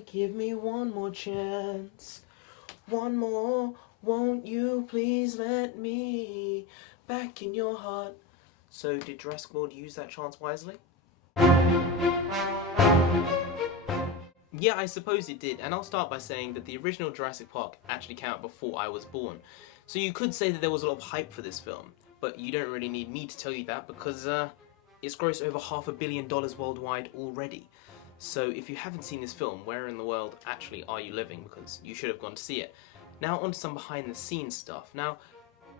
Baby, give me one more chance. One more, won't you please let me back in your heart. So did Jurassic World use that chance wisely? Yeah, I suppose it did, and I'll start by saying that the original Jurassic Park actually came out before I was born. So you could say that there was a lot of hype for this film, but you don't really need me to tell you that because it's grossed over $500 million worldwide already. So if you haven't seen this film, where in the world actually are you living? Because you should have gone to see it. Now on to some behind the scenes stuff. Now,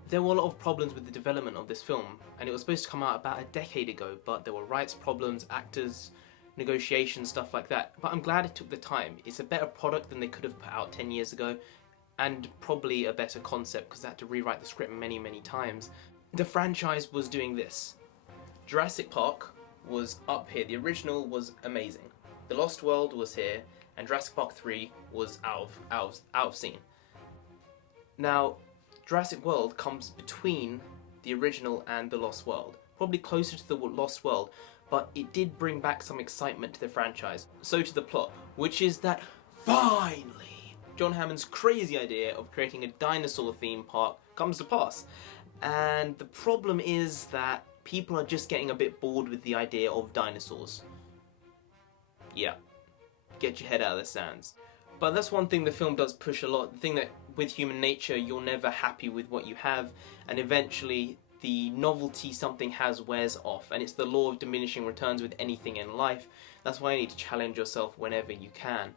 there were a lot of problems with the development of this film, and it was supposed to come out about a decade ago, but there were rights problems, actors, negotiations, stuff like that. But I'm glad it took the time. It's a better product than they could have put out 10 years ago, and probably a better concept because they had to rewrite the script many, many times. The franchise was doing this. Jurassic Park was up here. The original was amazing. The Lost World was here, and Jurassic Park 3 was out of scene. Now, Jurassic World comes between the original and the Lost World. Probably closer to the Lost World, but it did bring back some excitement to the franchise. So to the plot, which is that finally John Hammond's crazy idea of creating a dinosaur theme park comes to pass. And the problem is that people are just getting a bit bored with the idea of dinosaurs. Yeah, get your head out of the sands. But that's one thing the film does push a lot, the thing that with human nature you're never happy with what you have, and eventually the novelty something has wears off, and it's the law of diminishing returns with anything in life. That's why you need to challenge yourself whenever you can.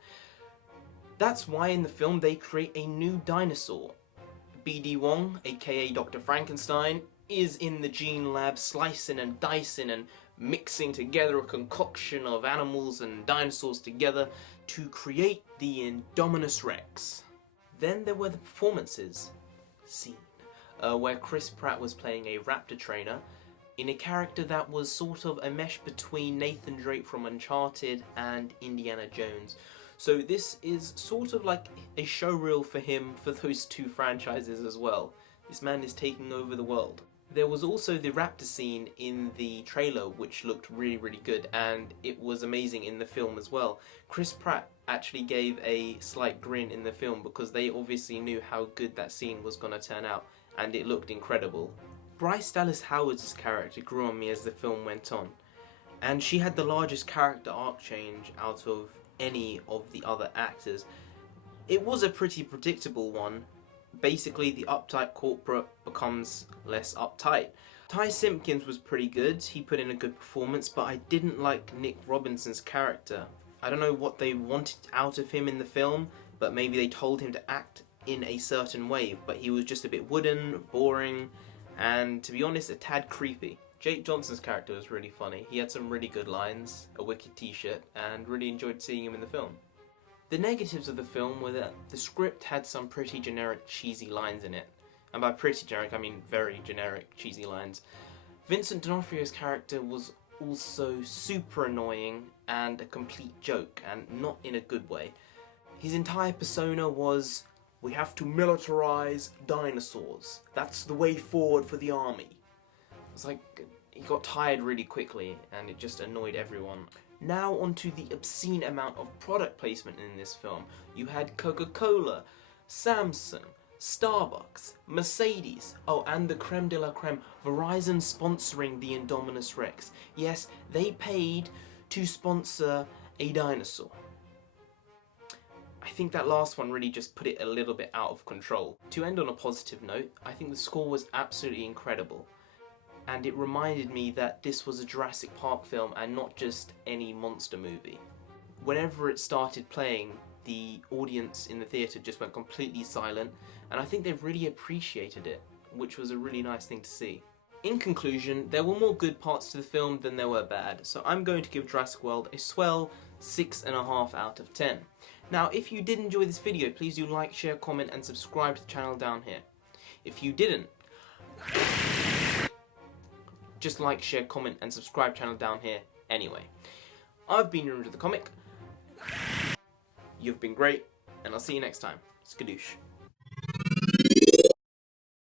That's why in the film they create a new dinosaur. B.D. Wong, aka Dr. Frankenstein, is in the gene lab slicing and dicing and mixing together a concoction of animals and dinosaurs together to create the Indominus Rex. Then there were the performances scene, where Chris Pratt was playing a raptor trainer in a character that was sort of a mesh between Nathan Drake from Uncharted and Indiana Jones. So this is sort of like a showreel for him for those two franchises as well. This man is taking over the world. There was also the raptor scene in the trailer which looked really, really good, and it was amazing in the film as well. Chris Pratt actually gave a slight grin in the film because they obviously knew how good that scene was going to turn out, and it looked incredible. Bryce Dallas Howard's character grew on me as the film went on, and she had the largest character arc change out of any of the other actors. It was a pretty predictable one. Basically, the uptight corporate becomes less uptight. Ty Simpkins was pretty good, he put in a good performance, but I didn't like Nick Robinson's character. I don't know what they wanted out of him in the film, but maybe they told him to act in a certain way, but he was just a bit wooden, boring, and to be honest, a tad creepy. Jake Johnson's character was really funny. He had some really good lines, a wicked t-shirt, and really enjoyed seeing him in the film. The negatives of the film were that the script had some pretty generic cheesy lines in it. And by pretty generic, I mean very generic cheesy lines. Vincent D'Onofrio's character was also super annoying and a complete joke, and not in a good way. His entire persona was, we have to militarize dinosaurs. That's the way forward for the army. It's like, he got tired really quickly and it just annoyed everyone. Now onto the obscene amount of product placement in this film. You had Coca-Cola, Samsung, Starbucks, Mercedes, oh, and the creme de la creme, Verizon sponsoring the Indominus Rex. Yes, they paid to sponsor a dinosaur. I think that last one really just put it a little bit out of control. To end on a positive note, I think the score was absolutely incredible. And it reminded me that this was a Jurassic Park film and not just any monster movie. Whenever it started playing, the audience in the theatre just went completely silent, and I think they really appreciated it, which was a really nice thing to see. In conclusion, there were more good parts to the film than there were bad, so I'm going to give Jurassic World a swell 6.5 out of 10. Now, if you did enjoy this video, please do like, share, comment, and subscribe to the channel down here. If you didn't, just like, share, comment, and subscribe channel down here anyway. I've been your Into the Comic. You've been great, and I'll see you next time. Skadoosh.